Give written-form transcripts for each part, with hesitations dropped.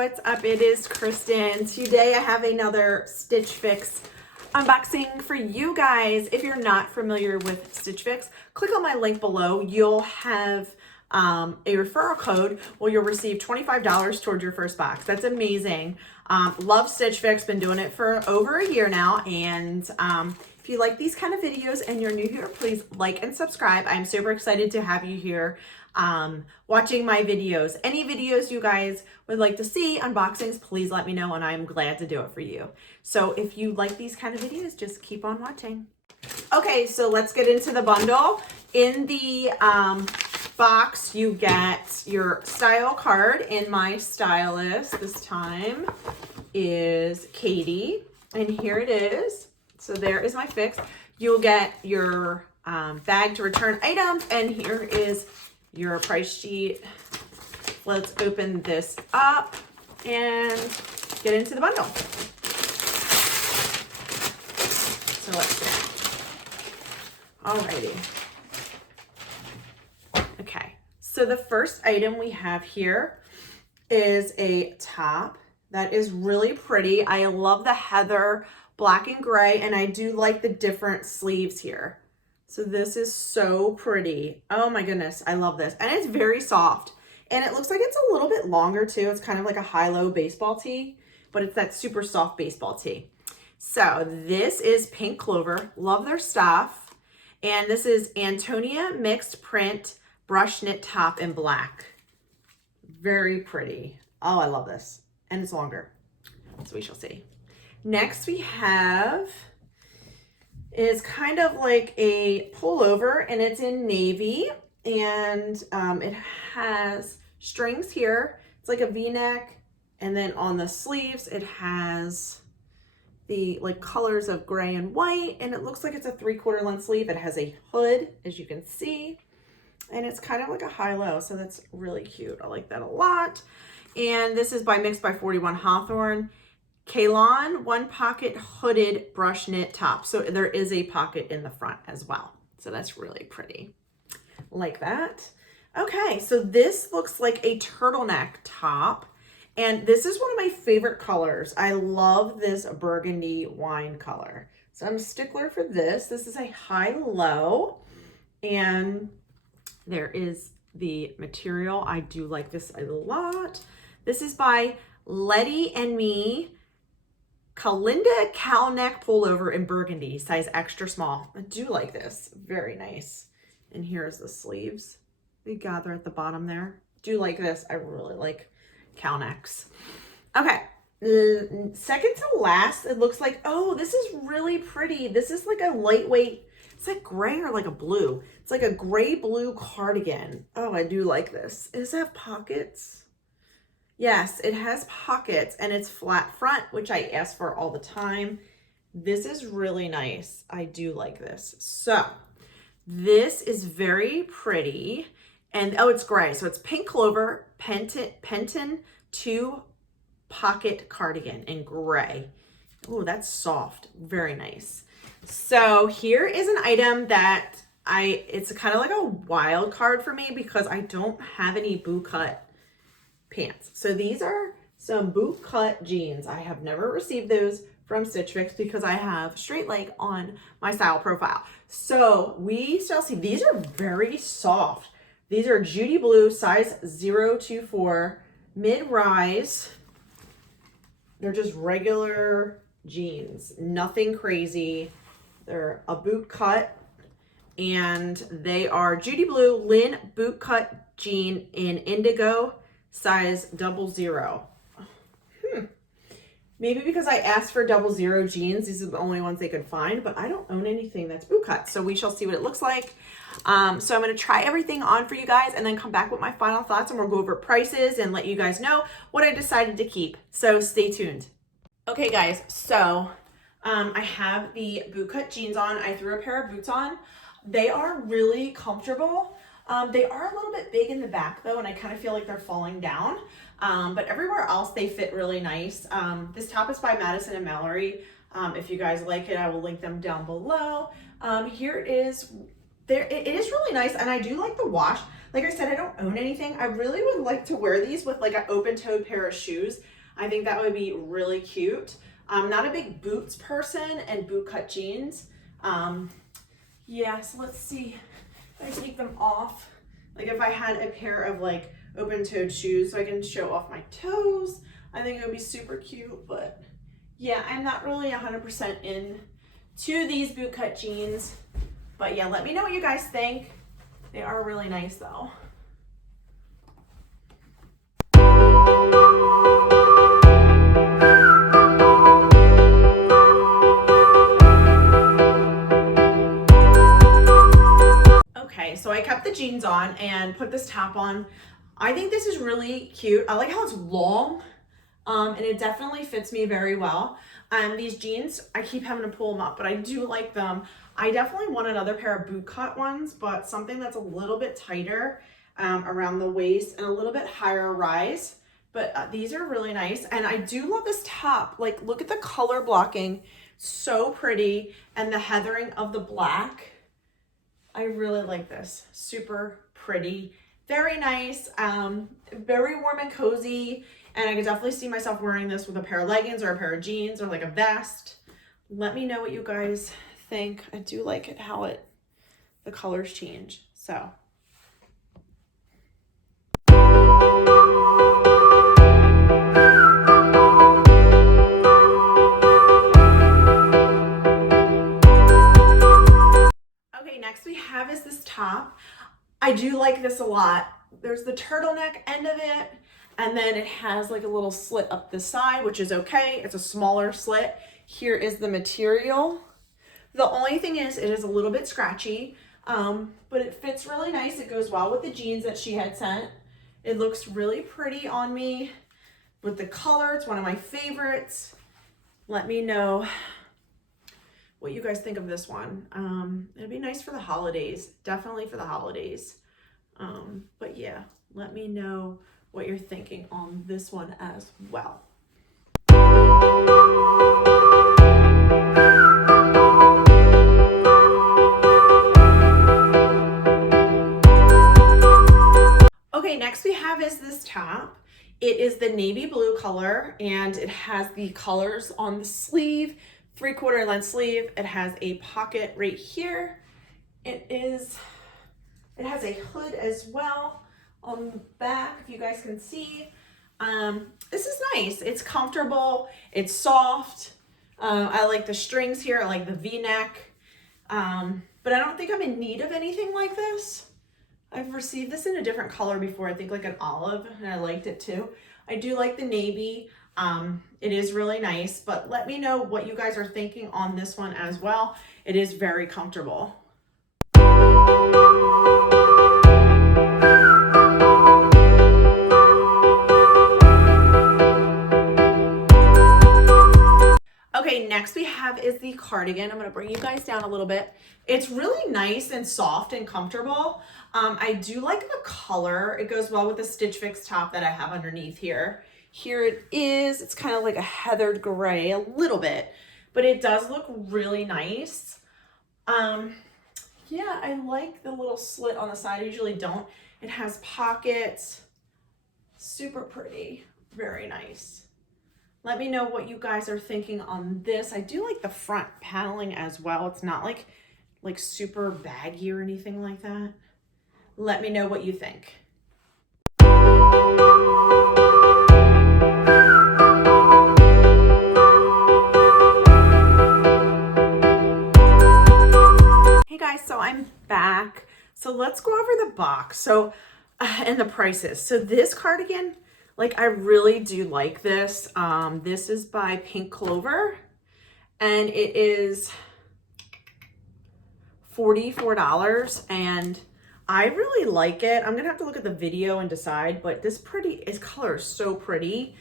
what's up? It is Kristen. Today I have another Stitch Fix unboxing for you guys. If you're not familiar with Stitch Fix, click on my link below. You'll have a referral code where you'll receive $25 towards your first box. That's amazing. Love Stitch Fix, been doing it for over a year now, and if you like these kind of videos and you're new here, please like and subscribe. I'm super excited to have you here watching my videos. Any videos you guys would like to see, unboxings, please let me know and I'm glad to do it for you. So if you like these kind of videos, just keep on watching. Okay, so let's get into the bundle. In the box, you get your style card, and my stylist this time is Katie, and here it is. So there is my fix. You'll get your bag to return items, and here is your price sheet. Let's open this up and get into the bundle. So let's see. Alrighty. Okay, so the first item we have here is a top that is really pretty. I love the heather black and gray, and I do like the different sleeves here. So this is so pretty. Oh my goodness, I love this. And it's very soft. And it looks like it's a little bit longer too. It's kind of like a high-low baseball tee, but it's that super soft baseball tee. So this is Pink Clover. Love their stuff. And this is Antonia mixed print brush knit top in black. Very pretty. Oh, I love this. And it's longer. So we shall see. Next we have is kind of like a pullover, and it's in navy, and it has strings here. It's like a V-neck, and then on the sleeves it has the like colors of gray and white, and it looks like it's a 3/4 length sleeve. It has a hood, as you can see, and it's kind of like a high-low, so that's really cute. I like that a lot. And this is by Mixed by 41 Hawthorne. Kaylon one pocket hooded brush knit top. So there is a pocket in the front as well. So that's really pretty. Like that. Okay, so this looks like a turtleneck top. And this is one of my favorite colors. I love this burgundy wine color. So I'm a stickler for this. This is a high-low. And there is the material. I do like this a lot. This is by Letty and Me. Kalinda cowl neck pullover in burgundy, size extra small. I do like this. Very nice. And here's the sleeves. They gather at the bottom there. Do like this. I really like cowl necks. Okay. Second to last, it looks like, oh, this is really pretty. This is like a lightweight, it's like gray or like a blue. It's like a gray blue cardigan. Oh, I do like this. Does it have pockets? Yes, it has pockets, and it's flat front, which I ask for all the time. This is really nice. I do like this. So this is very pretty. And oh, it's gray. So it's Pink Clover Penton 2 pocket cardigan in gray. Oh, that's soft. Very nice. So here is an item that it's kind of like a wild card for me because I don't have any bootcut pants. So these are some Bootcut Jeans. I have never received those from Stitch Fix because I have straight leg on my style profile. So we shall see. These are very soft. These are Judy Blue, size 024, mid-rise. They're just regular jeans, nothing crazy. They're a boot cut, and they are Judy Blue Lynn Bootcut Jean in indigo, size 00. Maybe because I asked for 00 jeans, these are the only ones they could find, but I don't own anything that's boot cut. So we shall see what it looks like. So I'm going to try everything on for you guys and then come back with my final thoughts, and we'll go over prices and let you guys know what I decided to keep. So stay tuned. Okay guys, so I have the Bootcut jeans on. I threw a pair of boots on. They are really comfortable. They are a little bit big in the back though, and I kind of feel like they're falling down. But everywhere else they fit really nice. This top is by Madison and Mallory. If you guys like it, I will link them down below. Here is it is really nice, and I do like the wash. Like I said, I don't own anything. I really would like to wear these with like an open-toed pair of shoes. I think that would be really cute. I'm not a big boots person and bootcut jeans. Yeah, so let's see if I take them off. Like if I had a pair of like open-toed shoes so I can show off my toes, I think it would be super cute. But yeah, I'm not really 100% in to these bootcut jeans. But yeah, let me know what you guys think. They are really nice though. Okay, so I kept the jeans on and put this top on. I think this is really cute. I like how it's long, and it definitely fits me very well. These jeans, I keep having to pull them up, but I do like them. I definitely want another pair of bootcut ones, but something that's a little bit tighter around the waist and a little bit higher rise. But these are really nice. And I do love this top. Like, look at the color blocking. So pretty. And the heathering of the black. I really like this. Super pretty. Very nice. Very warm and cozy. And I could definitely see myself wearing this with a pair of leggings or a pair of jeans or like a vest. Let me know what you guys think. I do like it how the colors change. So okay, next we have is this top. I do like this a lot. There's the turtleneck end of it, and then it has like a little slit up the side, which is okay. It's a smaller slit. Here is the material. The only thing is it is a little bit scratchy, but it fits really nice. It goes well with the jeans that she had sent. It looks really pretty on me with the color. It's one of my favorites. Let me know what you guys think of this one. It'd be nice for the holidays, definitely for the holidays. But yeah, let me know what you're thinking on this one as well. Okay, next we have is this top. It is the navy blue color, and it has the colors on the sleeve, 3/4 length sleeve. It has a pocket right here. It has a hood as well on the back, if you guys can see. This is nice. It's comfortable. It's soft. I like the strings here. I like the V-neck. But I don't think I'm in need of anything like this. I've received this in a different color before, I think like an olive, and I liked it too. I do like the navy. It is really nice, but let me know what you guys are thinking on this one as well. It is very comfortable. Okay, next we have is the cardigan. I'm gonna bring you guys down a little bit. It's really nice and soft and comfortable. I do like the color. It goes well with the Stitch Fix top that I have underneath here. Here it is. It's kind of like a heathered gray, a little bit, but it does look really nice. Yeah, I like the little slit on the side. I usually don't. It has pockets. Super pretty. Very nice. Let me know what you guys are thinking on this. I do like the front paneling as well. It's not like super baggy or anything like that. Let me know what you think. Hey guys, so I'm back. So let's go over the box. So, and the prices. So this cardigan, like, I really do like this. This is by Pink Clover, and it is $44, and I really like it. I'm gonna have to look at the video and decide, but this color is so pretty.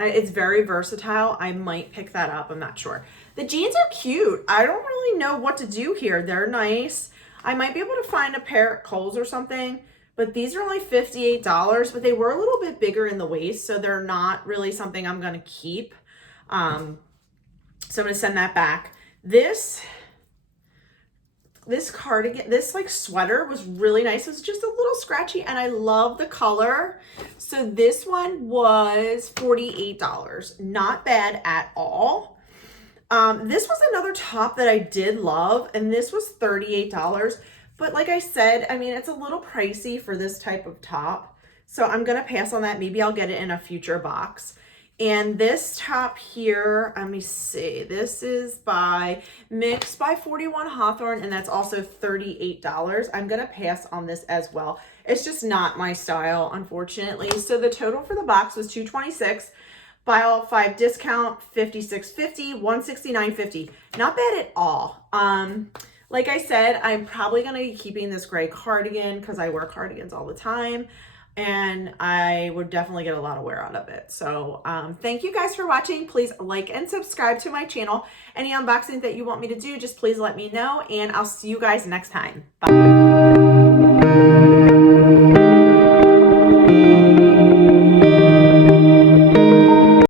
It's very versatile. I might pick that up. I'm not sure. The jeans are cute. I don't really know what to do here. They're nice. I might be able to find a pair at Kohl's or something, but these are only $58, but they were a little bit bigger in the waist, so they're not really something I'm gonna keep. So I'm gonna send that back. This, this cardigan, this like sweater was really nice. It was just a little scratchy and I love the color. So this one was $48. Not bad at all. This was another top that I did love, and this was $38. But like I said, I mean, it's a little pricey for this type of top. So I'm going to pass on that. Maybe I'll get it in a future box. And this top here, let me see, this is by Mix by 41 Hawthorne, and that's also $38. I'm going to pass on this as well. It's just not my style, unfortunately. So the total for the box was $226. Buy all 5 discount, $56.50, $169.50. Not bad at all. Like I said, I'm probably going to be keeping this gray cardigan because I wear cardigans all the time. And I would definitely get a lot of wear out of it. So thank you guys for watching. Please like and subscribe to my channel. Any unboxing that you want me to do, just please let me know. And I'll see you guys next time. Bye.